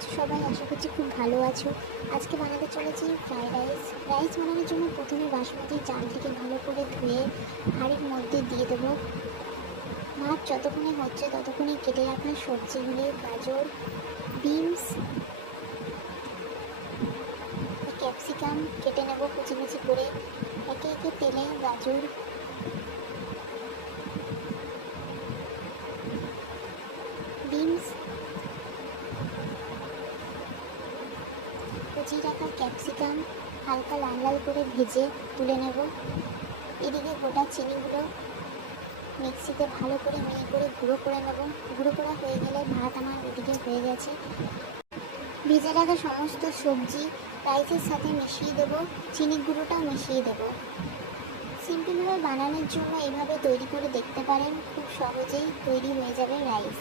আছো? সবাই আশা করছি খুব ভালো আছো। আজকে বানাতে চলেছি ফ্রাইড রাইস রাইস বানানোর জন্য প্রথমে বাসমতি চালটিকে ভালো করে ধুয়ে হাঁড়ির মধ্যে দিয়ে দেবো। ভাত যতক্ষণে হচ্ছে ততক্ষণে কেটে রাখা সবজিগুলি, গাজর, বিনস ক্যাপসিকাম কেটে নেব কুচি কুচি করে। একে একে তেলে গাজর কুচি রাখা ক্যাপসিকাম হালকা লাল লাল করে ভেজে তুলে নেব। এদিকে গোটা চিনিগুলো মিক্সিতে ভালো করে মিহি করে গুঁড়ো করে নেব। গুঁড়ো করা হয়ে গেলে ভাত আমার এদিকে হয়ে গেছে। ভেজে রাখা সমস্ত সবজি রাইসের সাথে মিশিয়ে দেবো। চিনি গুঁড়োটাও মিশিয়ে দেবো। সিম্পলভাবে বানানোর জন্য এভাবে তৈরি করে দেখতে পারেন। খুব সহজেই তৈরি হয়ে যাবে রাইস।